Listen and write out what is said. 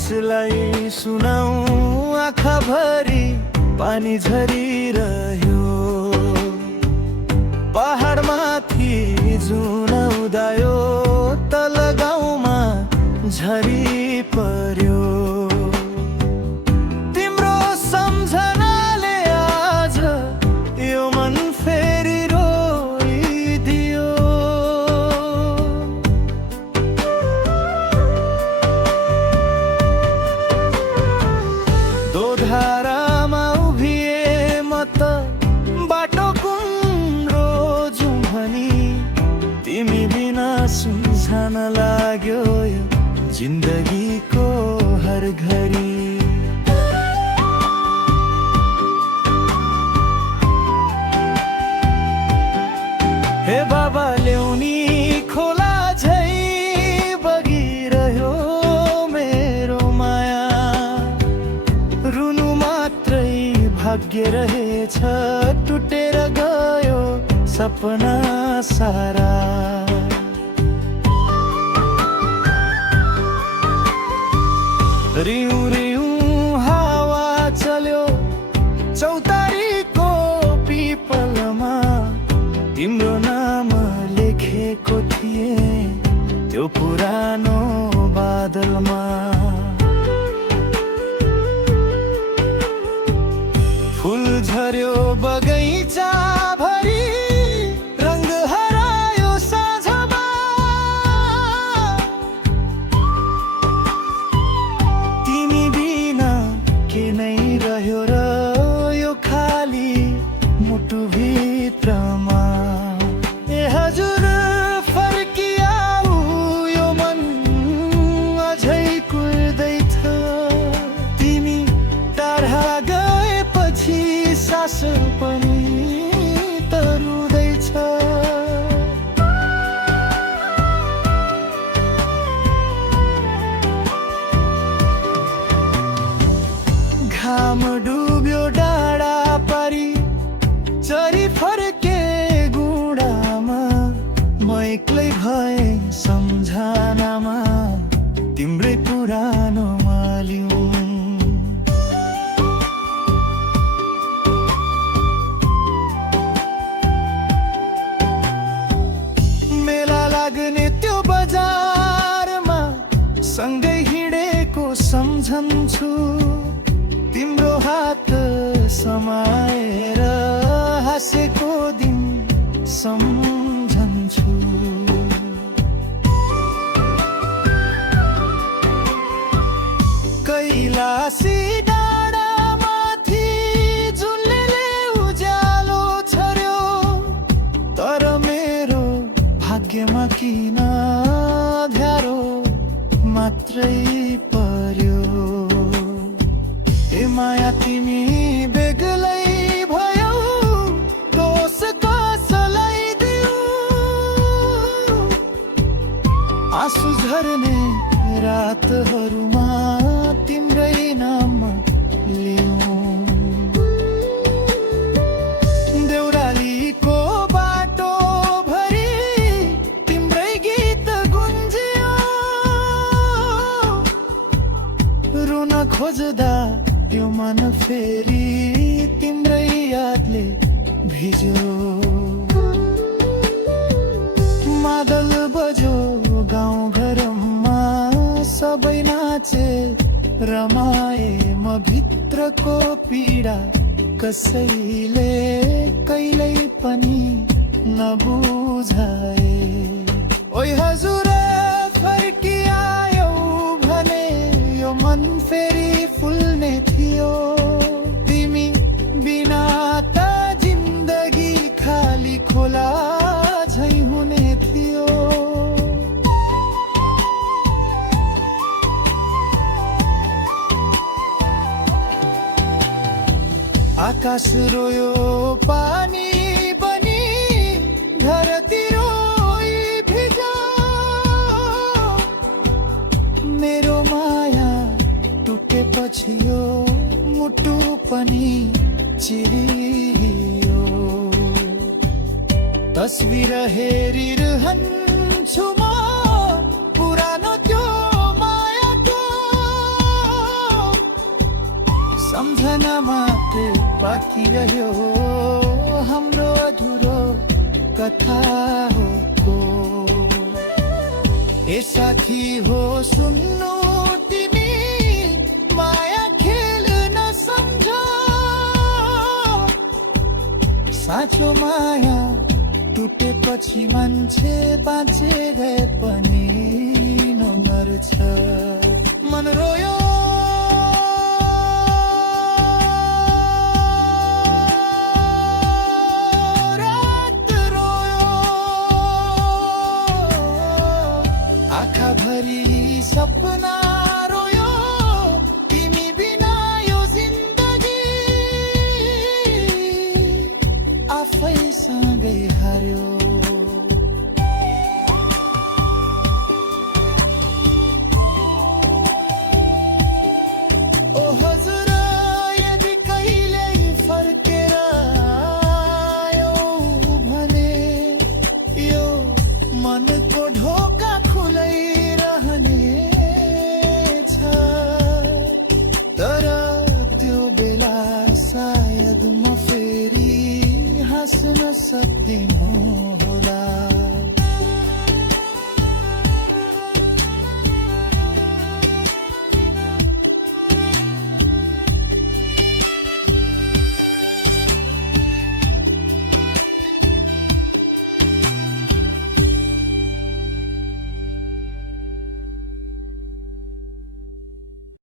कसलाई सुनाऊ आँखाभरि पानी झरिरह्यो। पहाडमाथि जुन उदायो तल गाउँमा झरी पर्यो। तिम्रो सम्झनाले आज यो मन फेरि रोइदियो। दोधारामा उभिए म त बाटो कुन रोजु भनी, तिमी बिना सुनसान लाग्यो यो जिन्दगीको हर घडी। हे बाबा ल्याउनी खोला झै बगिरह्यो मेरो माया। रुनु मात्रै भाग्य रहेछ, टुटेर गयो सपना सारा। रिउ रिउ हावा चल्यो चौतारीको पिपलमा, तिम्रो नाम लेखेको थिए त्यो पुरानो बादलमा। फुल झर्यो बगैँचा भरि, रंग हरायो साँझमा। तिमी बिना के नै रह्यो र यो खाली मुटु भित्रमा। ए हजुर फर्किआऊ, यो मन अझै कुर्दैछ। तिमी टाढा गएपछि सास पनि तरुँदैछ। घाम डुब्यो डाँडा पारी, चरी फर्के गुडामा। म एक्लै भए सम्झनामा, तिम्रै पुरानो मालिउ। मेला लाग्ने त्यो बजारमा सँगै हिँडेको सम्झन्छु। तिम्रो हात समाएर हाँसेको दिन सम्झन्छु। कैलाशी डाँडामाथि जुनले उज्यालो छर्यो, तर मेरो भाग्यमा किन अँध्यारो मात्रै पर्यो। ए माया तिमी बेग्लै भयौ, दोष कसलाई दिऊ। आँसु झर्ने रातहरूमा तिम्रै नाम लिऊ। देउरालीको बाटो भरि तिम्रै गीत गुन्जियो। रुन खोज्दा त्यो मन फेरि तिम्रै यादले भिज्यो। मादल बज्यो गाउँ घरमा, सबै नाचे रमाए। म भित्रको पीडा कसैले कहिल्यै पनि नबुझाए। ओइ हजुर फर्किआयौ भने यो मन फेरि फुल्ने थियो। तिमी बिना त जिन्दगी खाली खोला झै हुने थियो। आकाश रोयो पानी पनि, धरती रोई भिजा। मेरो माया टुटेपछि यो मुटु पनि चिरियो। तस्बिर हेरिरहन्छु म पुरानो त्यो मायाको। सम्झना मात्र बाँकी रह्यो हाम्रो अधुरो कथा हो को। ए साथी हो सुन्नु तिमी माया खेल नसम्झ, साँचो माया टुटेपछि मान्छे बाँचे गए पनि नमर्छ। मन रोयो रात रोयो, आँखा भरी सपना रोयो, तिमी बिना यो जिन्दगी आफैसँगै हार्यो। ओ हजुर यदि कहिल्यै फर्केर आयो भने यो मनको ढोका खुलै रहने छ, तर त्यो बेला सायद म फेरि हाँस्न सक्दिनँ।